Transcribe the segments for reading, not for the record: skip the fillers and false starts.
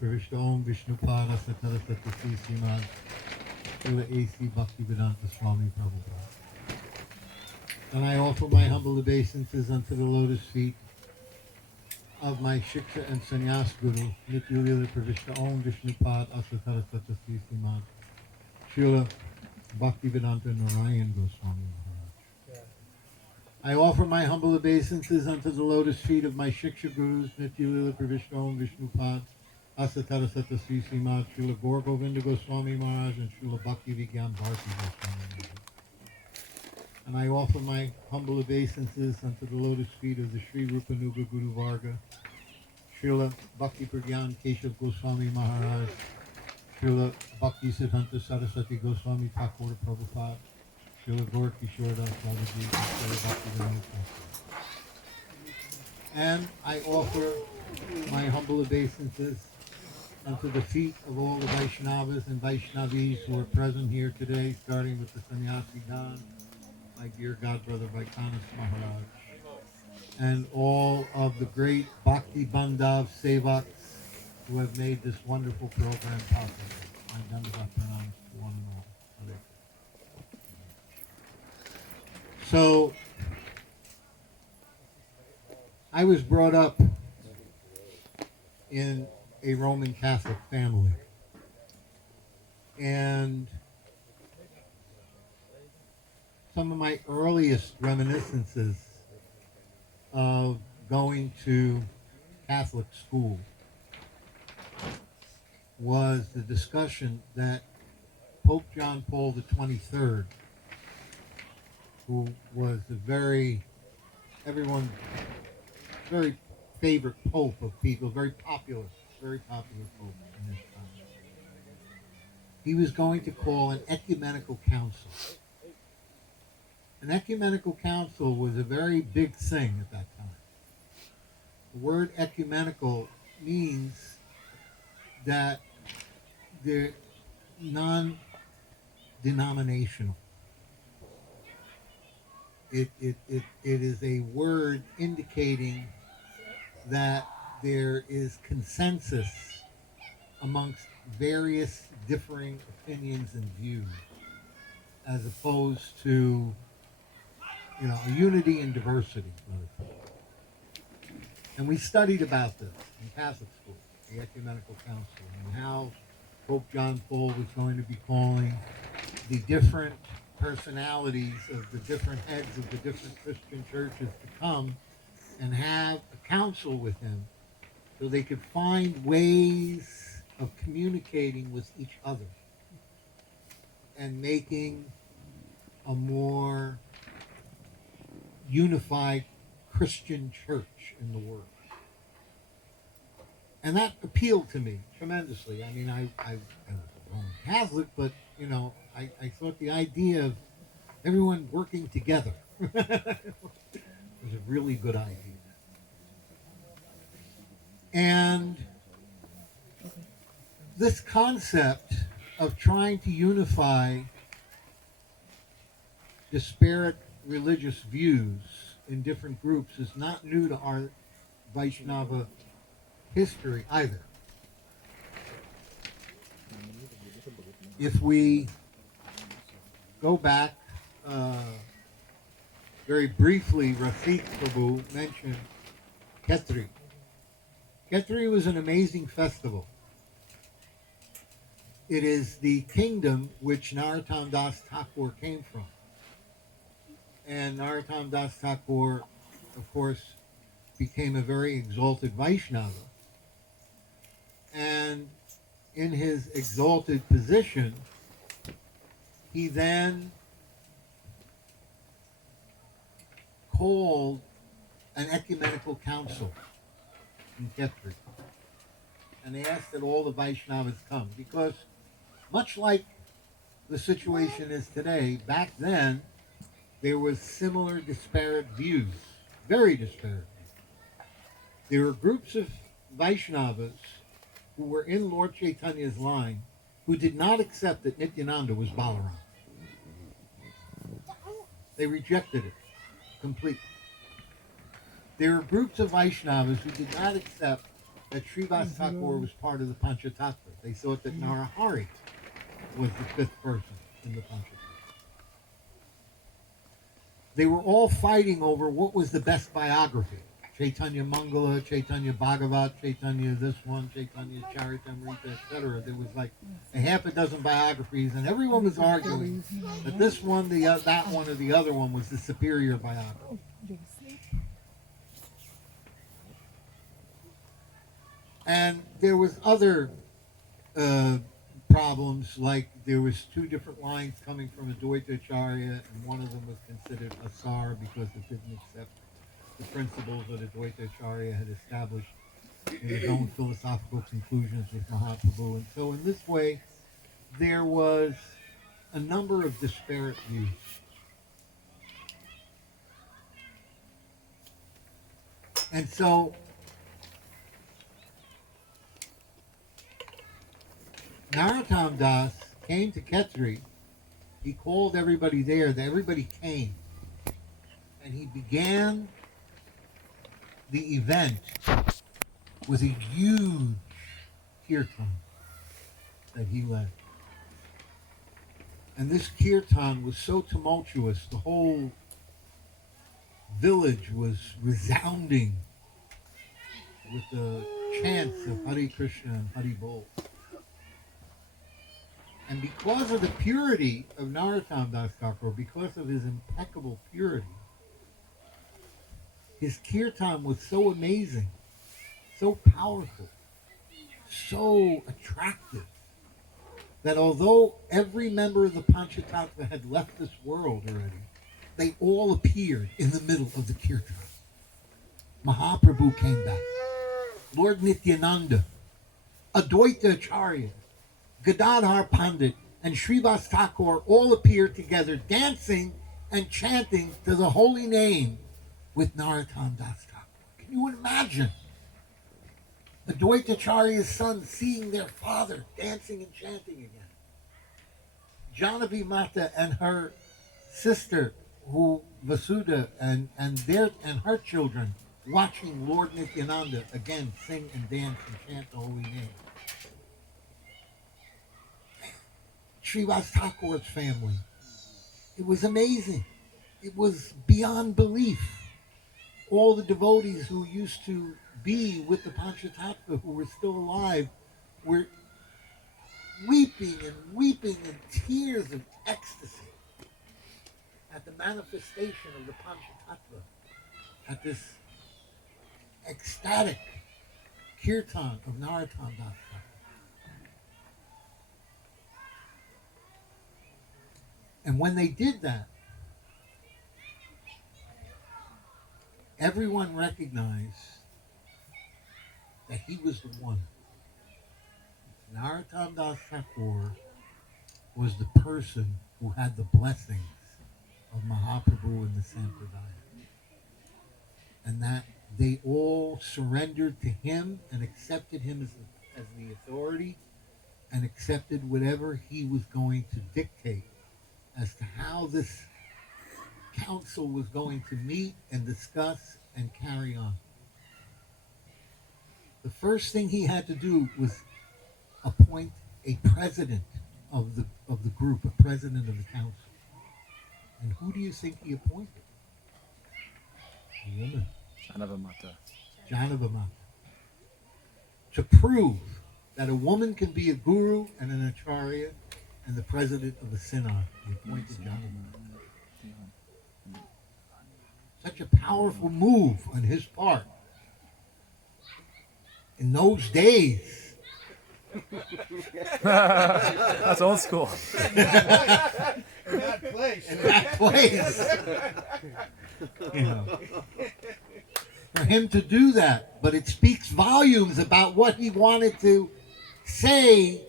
Pravishta Om Vishnu Pada Satara Satyasi Srimad Srila A.C. Bhaktivedanta Swami Prabhupada. And I offer my humble obeisances unto the lotus feet of my Shiksha and Sannyas Guru, Nityulila Pravishta Om Vishnu Pada Asatara Satyasi Srimad Srila Bhaktivedanta Narayan Goswami Maharaj. I offer my humble obeisances unto the lotus feet of my Shiksha Gurus, Nityulila Pravishta Om Vishnu Pada Asatara Satyasi Srimad Srila Gaur Govinda Goswami Maharaj and Srila Bhakti Vigyan Bharati Goswami Maharaj. And I offer my humble obeisances unto the lotus feet of the Sri Rupanuga Guru Varga, Srila Bhakti Pragyan Keshav Goswami Maharaj, Srila Bhakti Siddhanta Saraswati Goswami Thakur Prabhupada, Srila Gaur Kishore Das Babaji, and Srila Bhakti Vinod Thakur. And I offer my humble obeisances unto the feet of all the Vaishnavas and Vaishnavis who are present here today, starting with the Sannyasi Don, my dear godbrother Vaikanas Maharaj, and all of the great Bhakta Bandhav Sevaks who have made this wonderful program possible. My Dandavat pranams to one and all. Hare Krishna. So, I was brought up in a Roman Catholic family, and some of my earliest reminiscences of going to Catholic school was the discussion that Pope John Paul the 23rd, who was everyone's very favorite pope of people, very popular pope in his time. He was going to call an ecumenical council. An ecumenical council was a very big thing at that time. The word ecumenical means that they're non-denominational. It is a word indicating that there is consensus amongst various differing opinions and views, as opposed to unity and diversity. And we studied about this in Catholic school, the Ecumenical Council, and how Pope John Paul was going to be calling the different personalities of the different heads of the different Christian churches to come and have a council with him so they could find ways of communicating with each other and making a more unified Christian church in the world. And that appealed to me tremendously. I mean, I was a Roman Catholic, but, I thought the idea of everyone working together was a really good idea. And this concept of trying to unify disparate religious views in different groups is not new to our Vaishnava history either. If we go back very briefly, Rafik Prabhu mentioned Kheturi. Keturi was an amazing festival. It is the kingdom which Narottam Das Thakur came from. And Narottam Das Thakur, of course, became a very exalted Vaishnava. And in his exalted position, he then called an ecumenical council in Keturi. And they asked that all the Vaishnavas come, because much like the situation is today, back then there was similar disparate views, very disparate views. There were groups of Vaishnavas who were in Lord Chaitanya's line who did not accept that Nityananda was Balaram. They rejected it completely. There were groups of Vaishnavas who did not accept that Srivas Thakur was part of the Panchatattva. They thought that Narahari was the fifth person in the Panchatattva. They were all fighting over what was the best biography. Chaitanya Mangala, Chaitanya Bhagavat, Chaitanya this one, Chaitanya Charitamrita, etc. There was like a half a dozen biographies, and everyone was arguing that this one, that one, or the other one was the superior biography. And there was other problems, like there was two different lines coming from Advaita Acharya, and one of them was considered asar because it didn't accept the principles that Advaita Acharya had established in his own philosophical conclusions with Mahaprabhu. And so in this way, there was a number of disparate views. And so Narottam Das came to Kheturi. He called everybody there. Everybody came. And he began the event with a huge kirtan that he led. And this kirtan was so tumultuous, the whole village was resounding with the chants of Hare Krishna and Hare Bol. And because of the purity of Narottam Das Thakur, because of his impeccable purity, his kirtan was so amazing, so powerful, so attractive, that although every member of the Panchatattva had left this world already, they all appeared in the middle of the kirtan. Mahaprabhu came back. Lord Nityananda, Advaita Acharya, Gadadhar Pandit, and Srivas Thakur all appeared together, dancing and chanting to the holy name with Narottam Das Thakur. Can you imagine Advaita Acharya's sons seeing their father dancing and chanting again? Janavi Mata and her sister, who Vasudha, and her children watching Lord Nityananda again sing and dance and chant the holy name. Srivas Thakur's family. It was amazing. It was beyond belief. All the devotees who used to be with the Panchatattva, who were still alive, were weeping in tears of ecstasy at the manifestation of the Panchatattva, at this ecstatic kirtan of Narottam Das Thakur. And when they did that, everyone recognized that he was the one. Narottam Das Thakur was the person who had the blessings of Mahaprabhu and the Sampradaya. And that they all surrendered to him and accepted him as the authority, and accepted whatever he was going to dictate as to how this council was going to meet and discuss and carry on. The first thing he had to do was appoint a president of the group, a president of the council. And who do you think he appointed? A woman. Janava Mata. To prove that a woman can be a guru and an acharya and the president of the synod. He appointed Janava Mata. Such a powerful move on his part. In those days. That's old school. In that place. You know. For him to do that. But it speaks volumes about what he wanted to say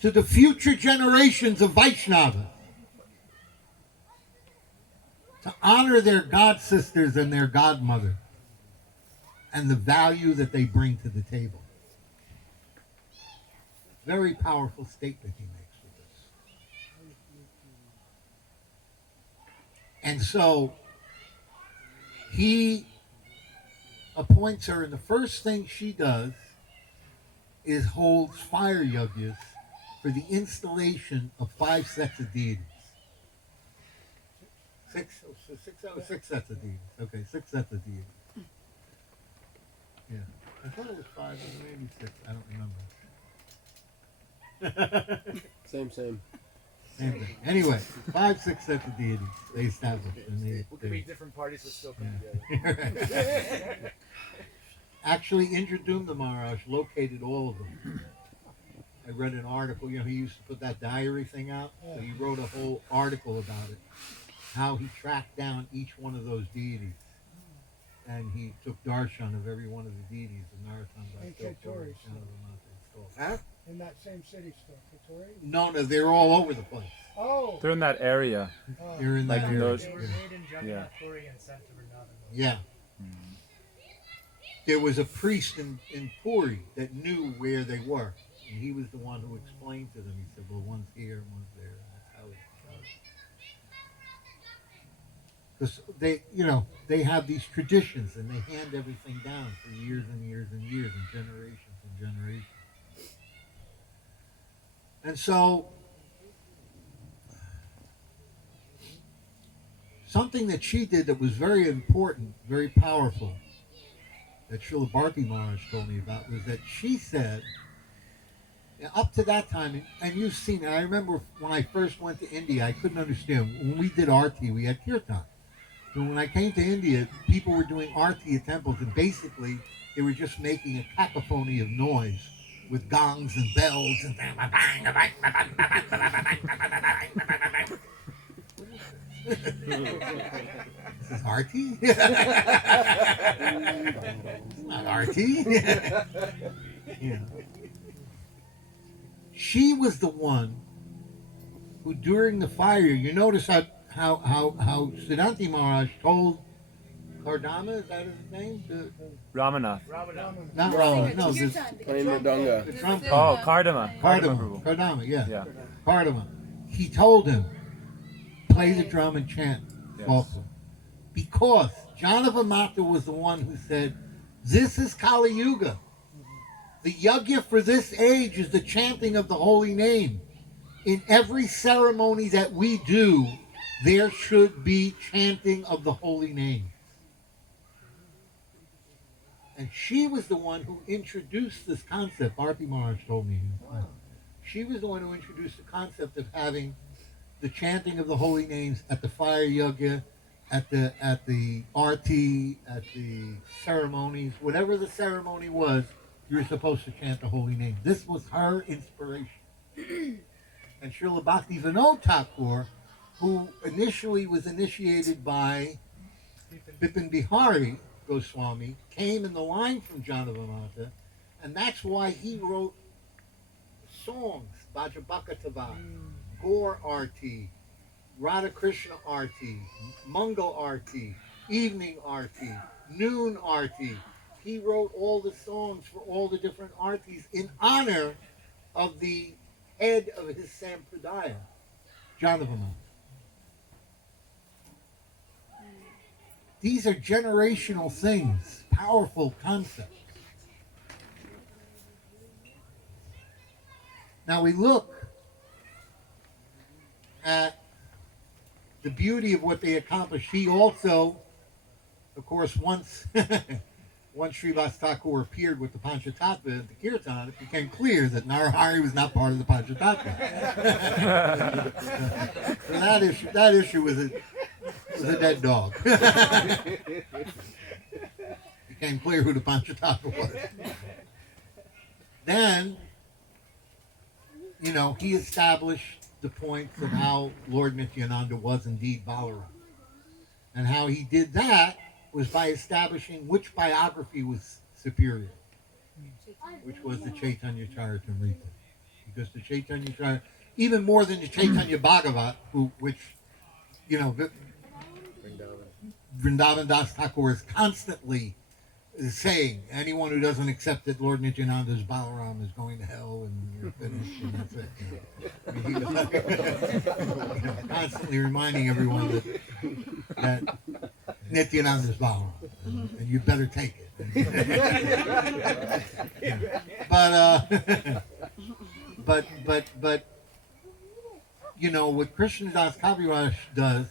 to the future generations of Vaishnavas. To honor their god sisters and their godmother and the value that they bring to the table. Very powerful statement he makes with this. And so he appoints her, and the first thing she does holds fire yajnas for the installation of 5 sets of deities. Six sets of deities. Okay, 6 sets of deities. Yeah, I thought it was 5, or maybe 6. I don't remember. Same. Same thing. Anyway, 5, 6 sets of deities they established. And We could be different parties but still come together. Actually, Indradyumna Maharaj located all of them. I read an article, he used to put that diary thing out, so he wrote a whole article about it, how he tracked down each one of those deities. And he took darshan of every one of the deities of Narottam And Keturi. Huh? In that same city still, Kheturi? No, they're all over the place. Oh. They're in that area. They're in that Like area. those- They were made in Jagannath Puri and sent to Vrindavan. Yeah. There was a priest in Puri that knew where they were. And he was the one who explained to them. He said, well, one's here, one's there. And that's how it goes. Because they have these traditions and they hand everything down for years and years and years and generations and generations. And so, something that she did that was very important, very powerful, that Srila Bharti Maharaj told me about, was that she said, up to that time, and you've seen it, I remember when I first went to India, I couldn't understand. When we did Arti, we had kirtan. So when I came to India, people were doing Arti at temples, and basically, they were just making a cacophony of noise with gongs and bells and This is Arti? It's not Arti. Yeah. She was the one who, during the fire, you notice how Siddhanti Maharaj told Kardama, is that his name? Ramanath. Not Rama, no, the Trump. Oh, Kardama. Kardama, yeah. Yeah. Kardama. He told him, play the drum and chant also. Because Janavamata was the one who said, this is Kali Yuga. The yajna for this age is the chanting of the holy name. In every ceremony that we do, there should be chanting of the holy name. And she was the one who introduced this concept. Bharti Maharaj told me. She was the one who introduced the concept of having the chanting of the holy names at the fire yajna, at the arti, at the ceremonies, whatever the ceremony was, you were supposed to chant the holy name. This was her inspiration. And Srila Bhakti Vinod Thakur, who initially was initiated by Bipin Bihari Goswami, came in the line from Janavamata, and that's why he wrote songs, Vajrabhakatava, Gaur Arti, Radha Krishna Arti, Mangal Arti, Evening Arti, Noon Arti. He wrote all the songs for all the different artis in honor of the head of his sampradaya, Janavamata. These are generational things, powerful concepts. Now we look at the beauty of what they accomplished. He also, of course, once Srivas Thakur appeared with the Panchatattva at the Kirtan, it became clear that Narahari was not part of the Panchatattva. So that issue was a dead dog. It became clear who the Panchatattva was. Then, he established the points of how Lord Nityananda was indeed Balaram. And how he did that was by establishing which biography was superior, which was the Chaitanya Charitamrita. Because the Chaitanya Charitamrita, even more than the Chaitanya Bhagavat, which Vrindavan Das Thakur is constantly saying, anyone who doesn't accept that Lord Nityananda's Balaram is going to hell and you're finished and that's it. Constantly reminding everyone that Nityananda's Balaram and you better take it. But but you know what Krishnadas Kaviraj does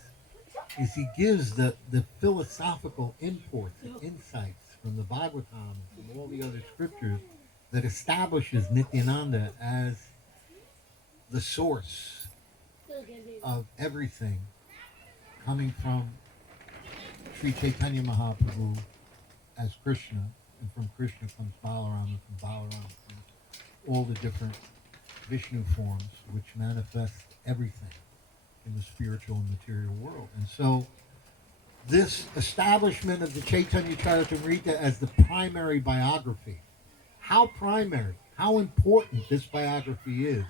is he gives the philosophical imports and insights from the Bhagavatam and from all the other scriptures that establishes Nityananda as the source of everything coming from Sri Chaitanya Mahaprabhu as Krishna, and from Krishna comes Balaram, and from Balaram comes all the different Vishnu forms which manifest everything in the spiritual and material world. And so this establishment of the Chaitanya Charitamrita as the primary biography, how primary, how important this biography is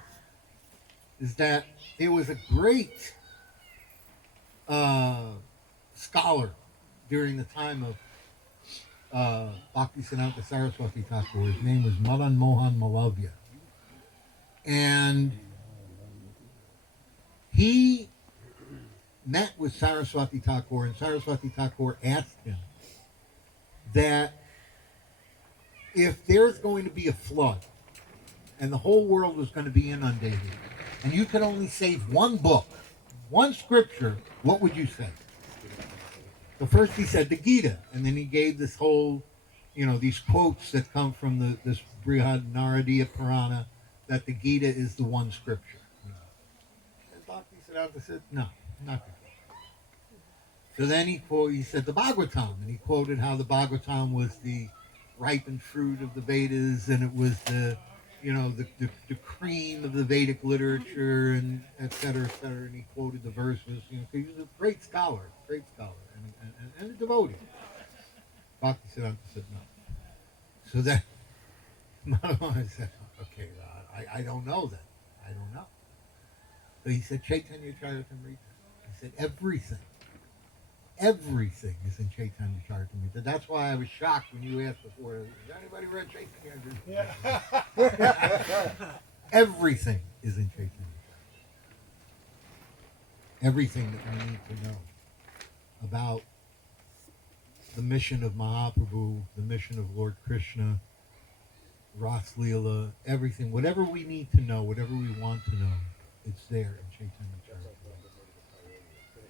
that there was a great scholar during the time of Bhaktisiddhanta Saraswati Thakur. His name was Madan Mohan Malavya. And he met with Saraswati Thakur, and Saraswati Thakur asked him that if there's going to be a flood and the whole world was going to be inundated, and you could only save one book, one scripture, what would you say? So first he said the Gita, and then he gave this whole, these quotes that come from this Brihad Naradiya Purana, that the Gita is the one scripture. And Bhaktisiddhanta said, no, not the Gita. So then he said the Bhagavatam, and he quoted how the Bhagavatam was the ripened fruit of the Vedas, and it was the cream of the Vedic literature, and et cetera, and he quoted the verses. He was a great scholar, and a devotee. Bhaktisiddhanta said no. So then Madhava said, okay, I don't know then. I don't know. So he said, Chaitanya Charitamrita. He said, everything is in Chaitanya Charitamrita. That's why I was shocked when you asked before, has anybody read Chaitanya? Yeah. Everything is in Chaitanya Charitamrita. Everything that we need to know about the mission of Mahaprabhu, the mission of Lord Krishna, Ras Leela, everything, whatever we need to know, whatever we want to know, it's there in Chaitanya Charitamrita.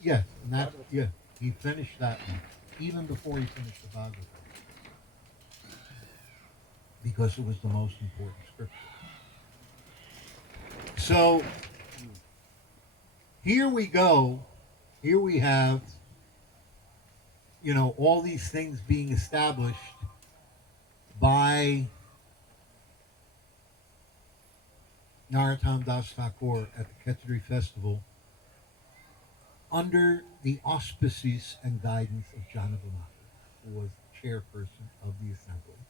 Yes, and he finished that one, even before he finished the Bhagavatam, because it was the most important scripture. So, here we go, here we have, all these things being established by Narottam Das Thakur at the Kheturi festival under the auspices and guidance of Janavamata, who was the chairperson of the assembly.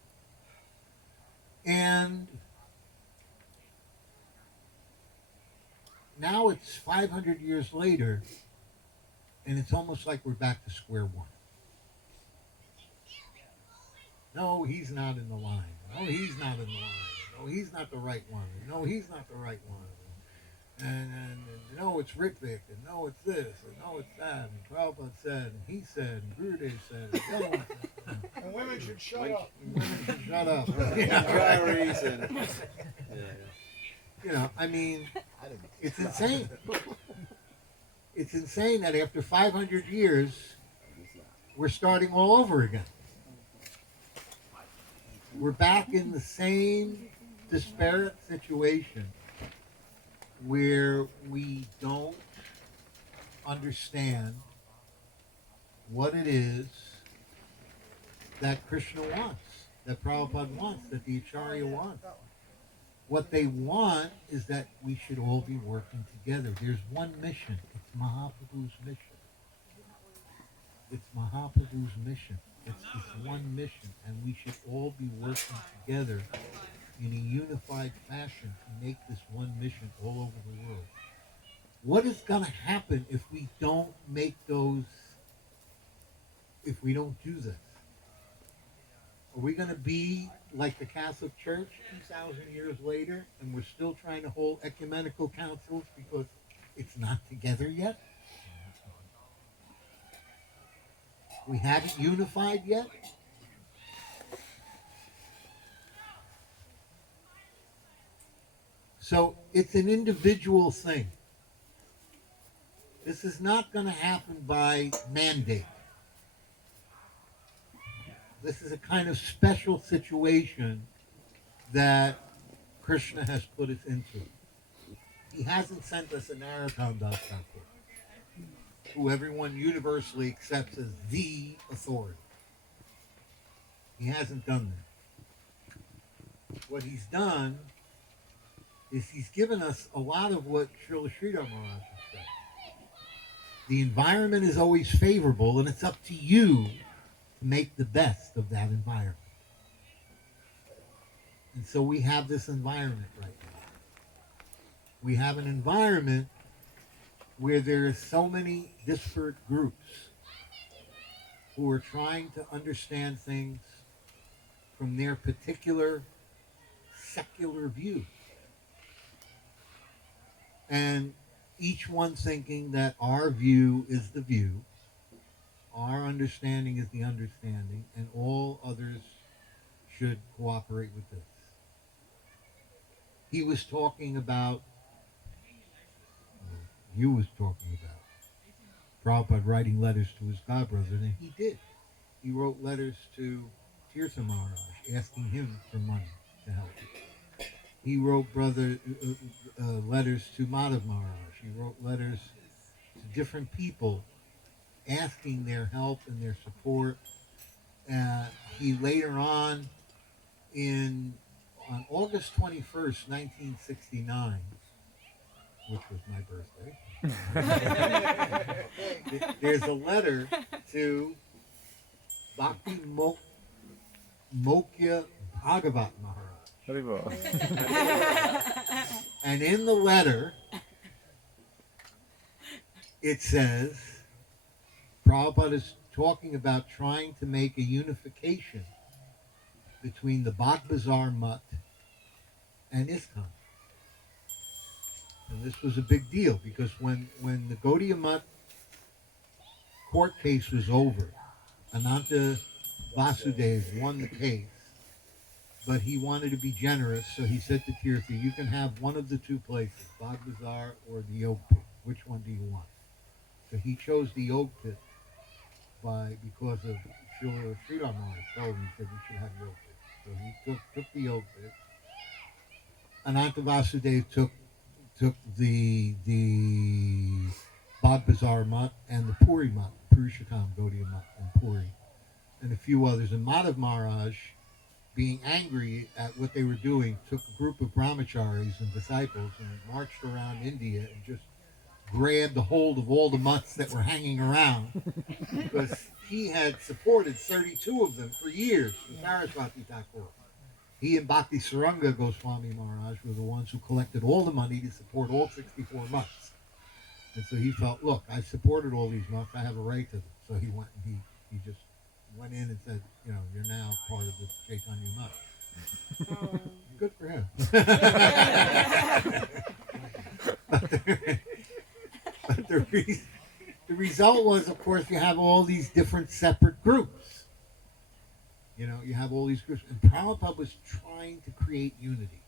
And now it's 500 years later, and it's almost like we're back to square one. No, he's not in the line. No, he's not in the line. No, he's not the right one. No, he's not the right one. And no, it's Ritvik, and no, it's this, and no, it's that, and Prabhupada said, and he said, and Gurudev said, and the other one said. And women should shut up. Women should shut up. It's insane. It's insane that after 500 years, we're starting all over again. We're back in the same disparate situation where we don't understand what it is that Krishna wants, that Prabhupada wants, that the Acharya wants. What they want is that we should all be working together. There's one mission. It's Mahaprabhu's mission. It's Mahaprabhu's mission. It's this one mission, and we should all be working together in a unified fashion to make this one mission all over the world. What is going to happen if we don't make if we don't do this? Are we going to be like the Catholic Church 2,000 years later, and we're still trying to hold ecumenical councils because it's not together yet? We haven't unified yet? So it's an individual thing. This is not going to happen by mandate. This is a kind of special situation that Krishna has put us into. He hasn't sent us a Narottam Das Thakur, who everyone universally accepts as the authority. He hasn't done that. What he's done is he's given us a lot of what Srila Sridhar Maharaj said. The environment is always favorable, and it's up to you to make the best of that environment. And so we have this environment right now. We have an environment where there are so many disparate groups who are trying to understand things from their particular secular view. And each one thinking that our view is the view, our understanding is the understanding, and all others should cooperate with this. He was talking about, you was talking about, Prabhupada writing letters to his godbrother, and he did. He wrote letters to Tirtha Maharaj, asking him for money to help. He wrote letters to Madhav Maharaj. He wrote letters to different people, asking their help and their support. He later on, on August 21st, 1969, which was my birthday, there's a letter to Bhakti Mokya Bhagavat Maharaja. And in the letter, it says, Prabhupada is talking about trying to make a unification between the Bhag Bazar Mutt and ISKCON. And this was a big deal because when the Gaudiya Mutt court case was over, Ananta Vasudev won the case, but he wanted to be generous, so he said to Tirtha, you can have one of the two places, Bhag Bazar or the Yog Pit. Which one do you want? So he chose the Yog Pit because of Srila Sridhar Maharaj told him, he said you should have Yog Pit. So he took the Yog Pit. Ananta Vasudev took the Bhag Bazar Mutt and the Puri Mutt, Purushottam Gaudiya Mutt and Puri, and a few others. And Madhav Maharaj, being angry at what they were doing, took a group of brahmacharis and disciples and marched around India and just grabbed a hold of all the mutts that were hanging around because he had supported 32 of them for years in Saraswati Thakur. He and Bhakti Saranga Goswami Maharaj were the ones who collected all the money to support all 64 mutts. And so he felt, look, I supported all these mutts, I have a right to them. So he went and he just went in and said, you're now part of the Chaitanya Mutt. Good for him. But the result was, of course, you have all these different separate groups. You have all these groups. And Prabhupada was trying to create unity.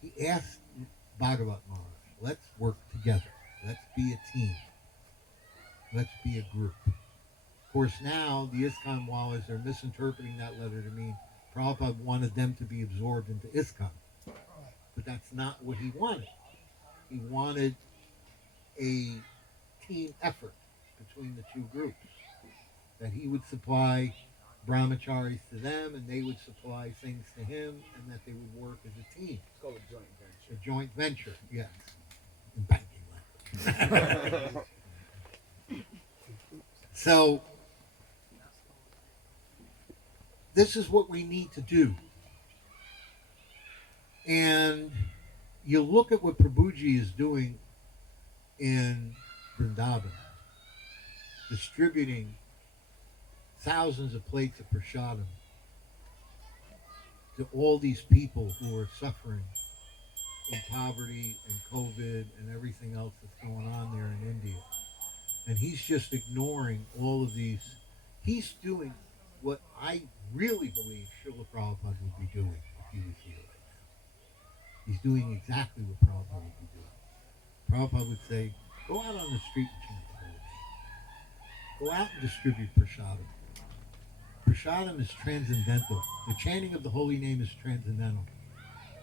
He asked Bhagavat Maharaja, let's work together. Let's be a team. Let's be a group. Of course, now the ISKCON Wallas are misinterpreting that letter to mean Prabhupada wanted them to be absorbed into ISKCON. But that's not what he wanted. He wanted a team effort between the two groups. That he would supply brahmacharis to them and they would supply things to him and that they would work as a team. It's called a joint venture. A joint venture, yes. In banking language. So, this is what we need to do. And you look at what Prabhuji is doing in Vrindavan, distributing thousands of plates of prasadam to all these people who are suffering in poverty and COVID and everything else that's going on there in India. And he's just ignoring all of these. He's doing what I really believe Srila Prabhupada would be doing if he was here right now. He's doing exactly what Prabhupada would be doing. Prabhupada would say, go out on the street and chant the Holy Name. Go out and distribute prasadam. Prasadam is transcendental. The chanting of the Holy Name is transcendental.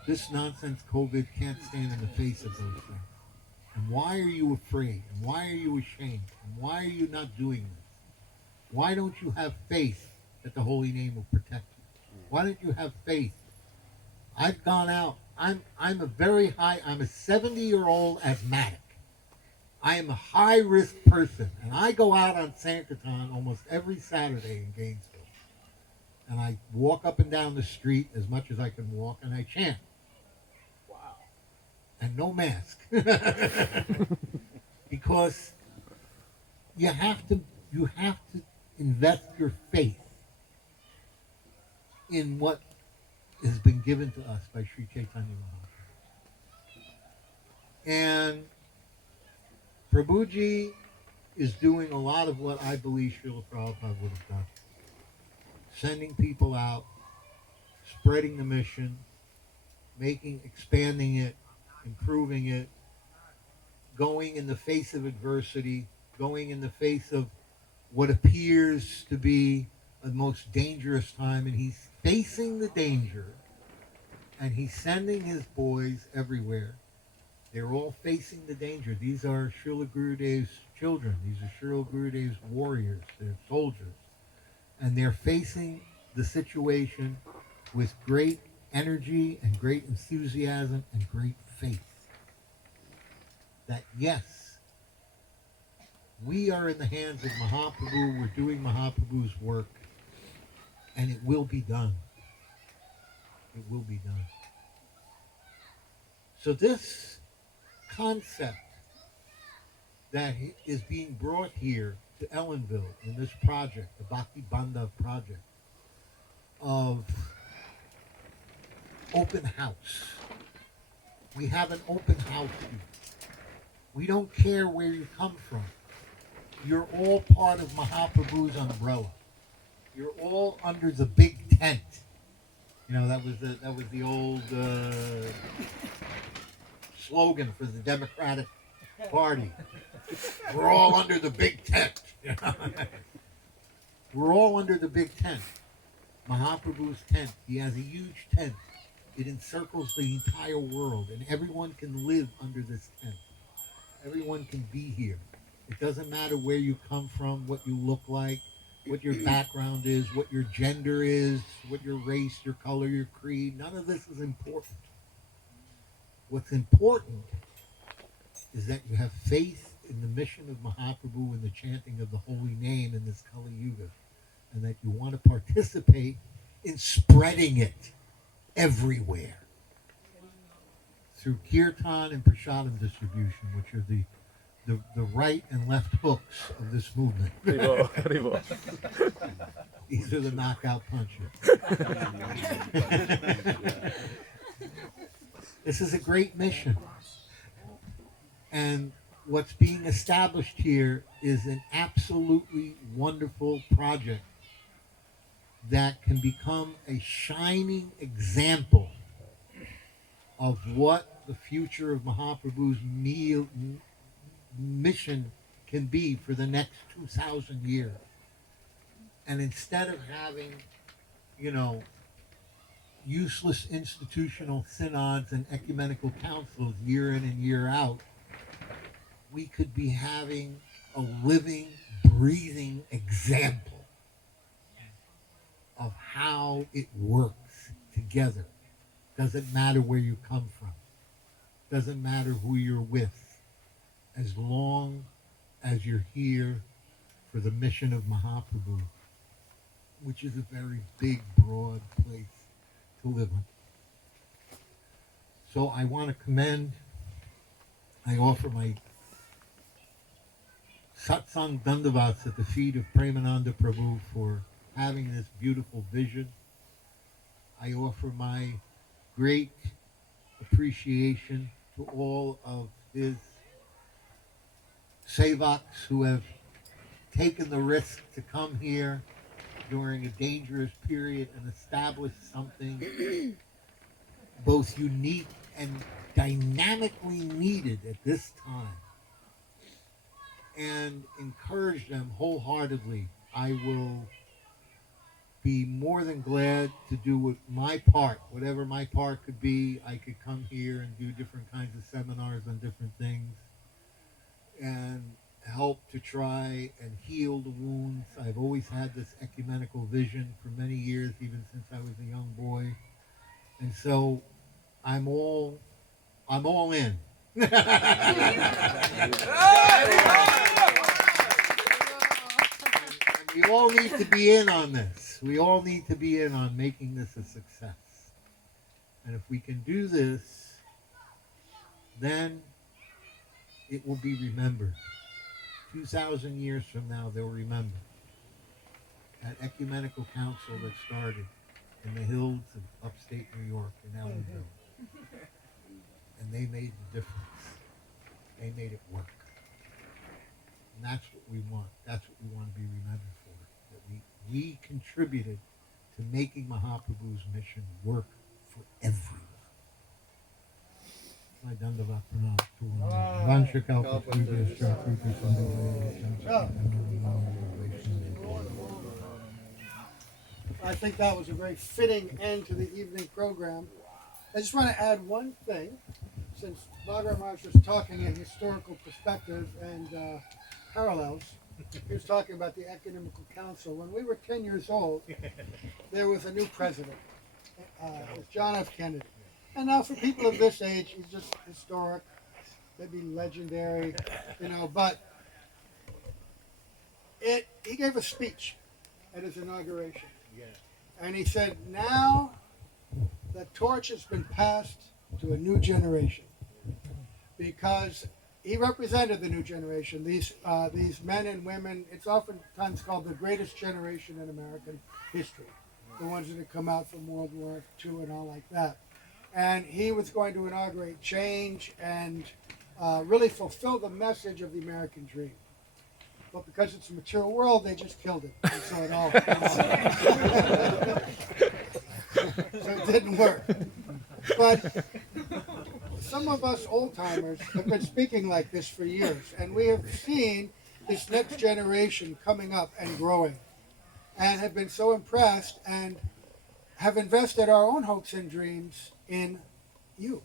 This nonsense COVID can't stand in the face of those things. And why are you afraid? And why are you ashamed? And why are you not doing this? Why don't you have faith that the Holy Name will protect you? Why don't you have faith? I've gone out. I'm a 70-year-old asthmatic. I am a high-risk person, and I go out on sankirtan almost every Saturday in Gainesville. And I walk up and down the street as much as I can walk, and I chant. Wow. And no mask. Because you have to invest your faith in what has been given to us by Sri Chaitanya Mahaprabhu. And Prabhuji is doing a lot of what I believe Srila Prabhupada would have done. Sending people out, spreading the mission, expanding it, improving it, going in the face of adversity, going in the face of what appears to be the most dangerous time, and he's facing the danger, and he's sending his boys everywhere. They're all facing the danger. These are Srila Gurudev's children. These are Srila Gurudev's warriors. They're soldiers. And they're facing the situation with great energy and great enthusiasm and great faith. That yes, we are in the hands of Mahaprabhu. We're doing Mahaprabhu's work. And it will be done. It will be done. So this concept that is being brought here to Ellenville in this project, the Bhakta Bandhav project, of open house. We have an open house here. We don't care where you come from. You're all part of Mahaprabhu's umbrella. You're all under the big tent. You know, that was the old slogan for the Democratic Party. We're all under the big tent. We're all under the big tent. Mahaprabhu's tent. He has a huge tent. It encircles the entire world, and everyone can live under this tent. Everyone can be here. It doesn't matter where you come from, what you look like, what your background is, what your gender is, what your race, your color, your creed. None of this is important. What's important is that you have faith in the mission of Mahaprabhu and the chanting of the holy name in this Kali Yuga, and that you want to participate in spreading it everywhere through kirtan and prasadam distribution, which are the right and left hooks of this movement. These are the knockout punches. This is a great mission. And what's being established here is an absolutely wonderful project that can become a shining example of what the future of Mahaprabhu's mission can be for the next 2,000 years. And instead of having, useless institutional synods and ecumenical councils year in and year out, we could be having a living, breathing example of how it works together. Doesn't matter where you come from. Doesn't matter who you're with. As long as you're here for the mission of Mahaprabhu, which is a very big, broad place to live in. So I want to I offer my satsang dandavats at the feet of Premananda Prabhu for having this beautiful vision. I offer my great appreciation to all of his sevaks who have taken the risk to come here during a dangerous period and establish something both unique and dynamically needed at this time, and encourage them wholeheartedly. I will be more than glad to do with my part, whatever my part could be. I could come here and do different kinds of seminars on different things and help to try and heal the wounds. I've always had this ecumenical vision for many years, even since I was a young boy. And so I'm all in. We all need to be in on this. We all need to be in on making this a success. And if we can do this, then it will be remembered. 2,000 years from now, they'll remember that ecumenical council that started in the hills of upstate New York in Ellenville. And they made the difference. They made it work. And that's what we want. That's what we want to be remembered for. That we contributed to making Mahaprabhu's mission work for everyone. My Dandavat Pranam to Vansha Kalpa Previous I think that was a very fitting end to the evening program. I just want to add one thing, since Bhagavat Maharaja was talking in historical perspective and parallels. He was talking about the Ecumenical Council. When we were 10 years old, there was a new president. It was John F. Kennedy. And now for people of this age, he's just historic, maybe legendary, but he gave a speech at his inauguration. And he said, now the torch has been passed to a new generation. Because he represented the new generation, these men and women. It's oftentimes called the greatest generation in American history, the ones that had come out from World War II and all like that. And he was going to inaugurate change and really fulfill the message of the American dream. But because it's a material world, they just killed it. And so it all so it didn't work. But some of us old-timers have been speaking like this for years, and we have seen this next generation coming up and growing, and have been so impressed and have invested our own hopes and dreams in you.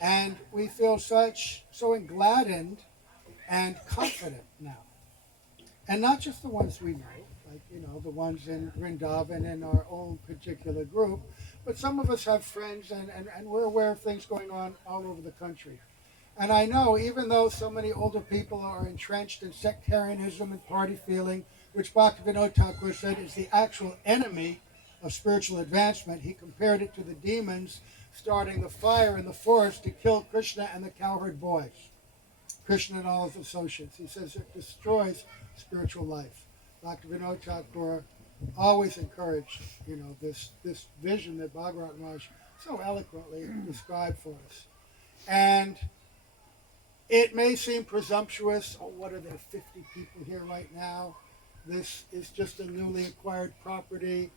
And we feel so gladdened and confident now. And not just the ones we know, like, the ones in Vrindavan in our own particular group, but some of us have friends and we're aware of things going on all over the country. And I know, even though so many older people are entrenched in sectarianism and party feeling, which Bhaktivinoda Thakur said is the actual enemy of spiritual advancement, he compared it to the demons starting the fire in the forest to kill Krishna and the cowherd boys. Krishna and all his associates. He says it destroys spiritual life. Bhaktivinoda Thakur always encouraged, this vision that Bhagavat Maharaja so eloquently described for us. And it may seem presumptuous. Oh, what are there, 50 people here right now? This is just a newly acquired property.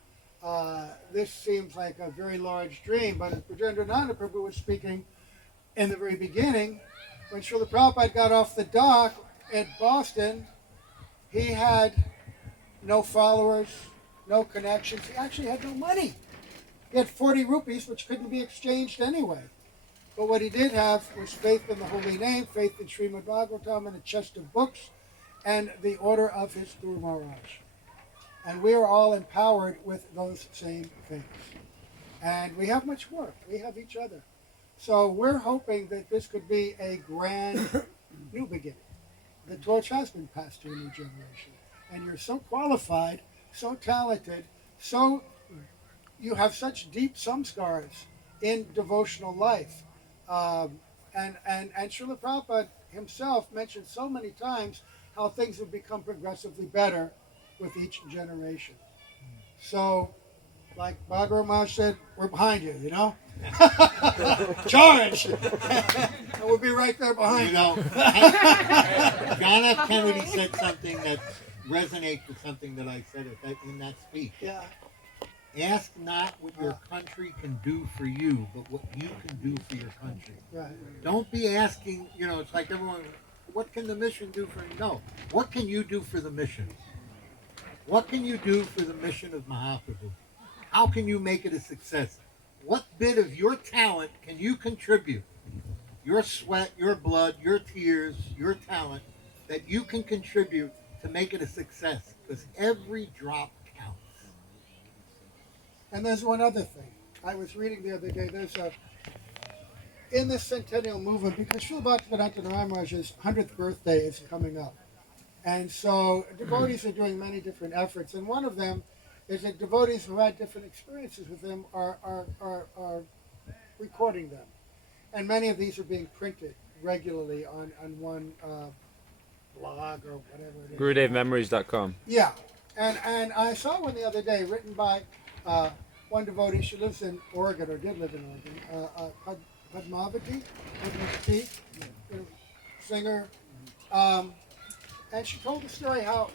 This seems like a very large dream. But as Brajendrananda Prabhu was speaking in the very beginning, when Srila Prabhupada got off the dock at Boston, he had no followers, no connections. He actually had no money. He had 40 rupees, which couldn't be exchanged anyway. But what he did have was faith in the holy name, faith in Srimad Bhagavatam and a chest of books, and the order of his Guru Maharaj. And we are all empowered with those same things. And we have much more. We have each other. So we're hoping that this could be a grand new beginning. The torch has been passed to a new generation. And you're so qualified, so talented, you have such deep samskars in devotional life. And Srila Prabhupada himself mentioned so many times how things have become progressively better with each generation. So, like Bhagavat Maharaja said, we're behind you, Charge! And we'll be right there behind you. John F. Kennedy said something that resonates with something that I said in that speech. Yeah. Ask not what your country can do for you, but what you can do for your country. Right. Don't be asking, it's like everyone, what can the mission do for you? No. What can you do for the mission? What can you do for the mission of Mahaprabhu? How can you make it a success? What bit of your talent can you contribute? Your sweat, your blood, your tears, your talent that you can contribute to make it a success. Because every drop counts. And there's one other thing. I was reading the other day, in this centennial movement, because Srila Bhakta Bandhav Dham 100th birthday is coming up. And so devotees are doing many different efforts. And one of them is that devotees who had different experiences with him are recording them. And many of these are being printed regularly on one blog or whatever it is. GurudevMemories.com. Yeah. And I saw one the other day written by one devotee. She lives in Oregon, or did live in Oregon. Padmavati, singer. And she told the story how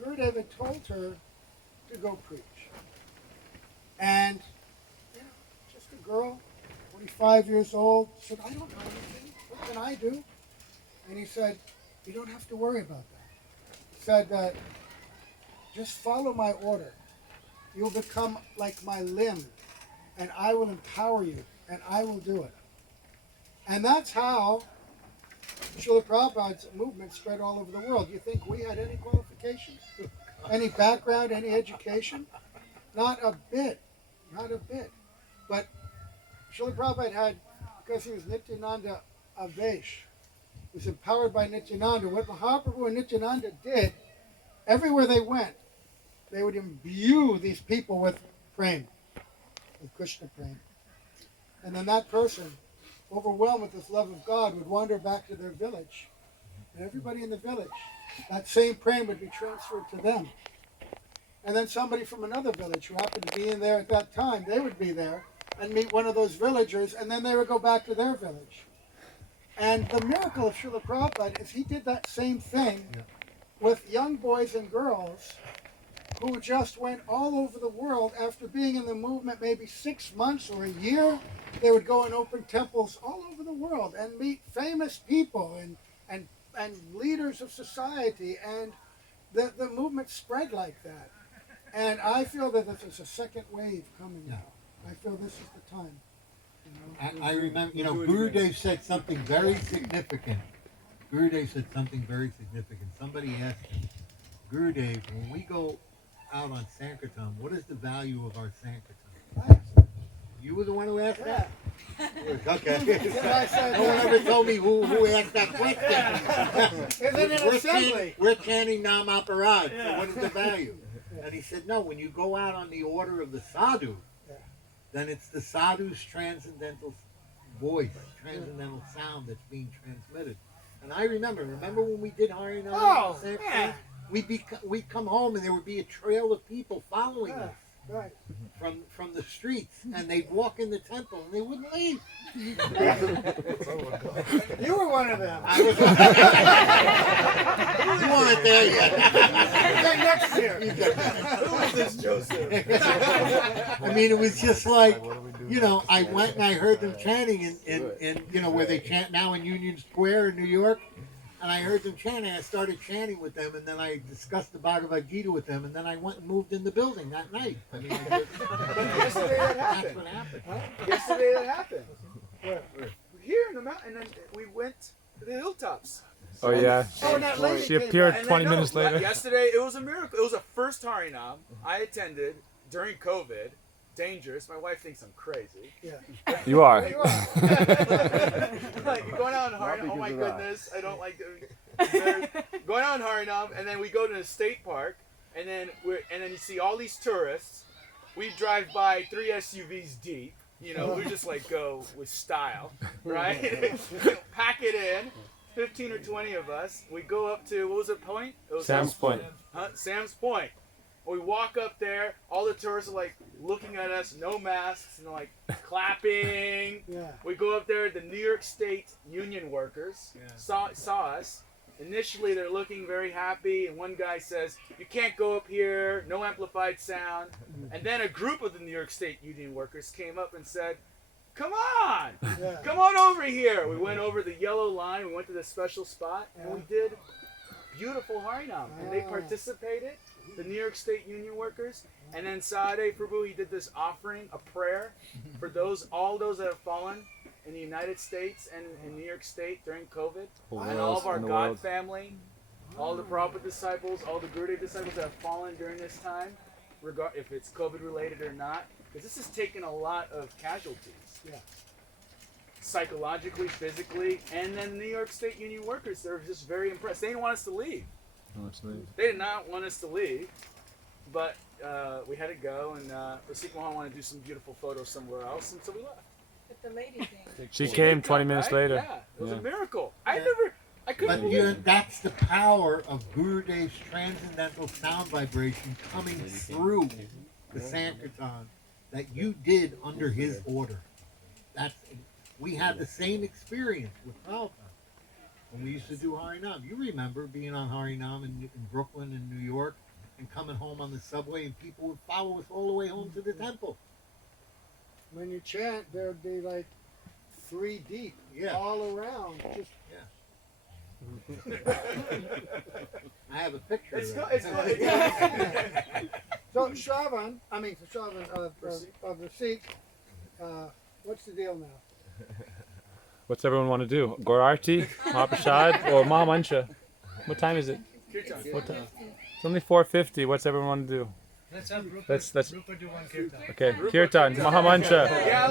Gurudev had told her to go preach. And, just a girl, 45 years old, said, I don't know anything. What can I do? And he said, you don't have to worry about that. He said that just follow my order. You'll become like my limb, and I will empower you, and I will do it. And that's how Srila Prabhupada's movement spread all over the world. You think we had any qualifications? Any background, any education? Not a bit. Not a bit. But Srila Prabhupada had, because he was Nityananda Avesh, was empowered by Nityananda. What Mahaprabhu and Nityananda did, everywhere they went, they would imbue these people with prema, with Krishna prema. And then that person, overwhelmed with this love of God, would wander back to their village. And everybody in the village, that same prema would be transferred to them. And then somebody from another village who happened to be in there at that time, they would be there and meet one of those villagers, and then they would go back to their village. And the miracle of Srila Prabhupada is he did that same thing with young boys and girls who just went all over the world after being in the movement maybe 6 months or a year. They would go and open temples all over the world and meet famous people and leaders of society, and the movement spread like that. And I feel that there's a second wave coming now. I feel this is the time. I remember, Gurudev said something very significant. Somebody asked him, Gurudev, when we go out on sankirtan, what is the value of our sankirtan? You were the one who asked that? Okay. No one ever told me who asked that question. We're chanting Nam Aparad, so what is the value? And he said, no, when you go out on the order of the sadhu, then it's the sadhu's transcendental voice, transcendental sound that's being transmitted. And I remember when we did Harinam? Oh, yeah. We'd come home and there would be a trail of people following us. Right. From the streets, and they'd walk in the temple and they wouldn't leave. You were one of them. I was. You weren't there yet. Next year. Who is this Joseph? I mean, it was just like, I went and I heard them chanting in where they chant now in Union Square in New York. And I heard them chanting. I started chanting with them, and then I discussed the Bhagavad Gita with them, and then I went and moved in the building that night. I mean, Yesterday that happened. That's what happened. Huh? Yesterday that happened. Where? Here in the mountain, and then we went to the hilltops. Oh yeah. Oh, and that lady She came appeared back. 20 minutes later. Yesterday, it was a miracle. It was the first Harinam I attended during COVID. Dangerous. My wife thinks I'm crazy. Yeah. You are. You are. Like, you're going out on Harinam. Oh my goodness, I don't like going out on Harinam, and then we go to the state park, and then you see all these tourists. We drive by 3 SUVs deep. We just go with style, right? Pack it in. 15 or 20 of us. We go up to, what was the point? It was Sam's Point. Sam's Point. We walk up there, all the tourists are looking at us, no masks, and clapping. Yeah. We go up there, the New York State union workers saw us, initially they're looking very happy, and one guy says, "You can't go up here, no amplified sound." And then a group of the New York State Union workers came up and said, "Come on, come on over here." We went over the yellow line, we went to the special spot, and we did beautiful Harinam. And they participated, the New York State Union workers. And then Saade Prabhu, he did this offering, a prayer for all those that have fallen in the United States and in New York State during COVID. And all of our God family, all the Prabhupada disciples, all the Gurudev disciples that have fallen during this time, if it's COVID related or not. Because this has taken a lot of casualties. Yeah. Psychologically, physically, and then New York State Union workers, they're just very impressed. They didn't want us to leave. They did not want us to leave, but we had to go, and Rasik Mohan wanted to do some beautiful photos somewhere else, and so we left. But the lady came. She came 20 minutes Right? later. Yeah, it was a miracle. I But couldn't believe it. that's the power of Gurudev's transcendental sound vibration coming through the sankirtan that you did under his order. We had the same experience with Prabhupada when we used to do Harinam. You remember being on Harinam in Brooklyn and New York and coming home on the subway, and people would follow us all the way home to the temple. When you chant, there'd be like 3 deep all around. Just I have a picture It's of go, that. it's go, so Shravan, of the Sikh, what's the deal now? What's everyone want to do? Gorarti, Mahaprasad, or Mahamansha? What time is it? Kirtan. What time? It's only 4:50. What's everyone want to do? Let's have Rupert, Let's Rupert do one kirtan. okay. Kirtan, Mahamansha. Yeah,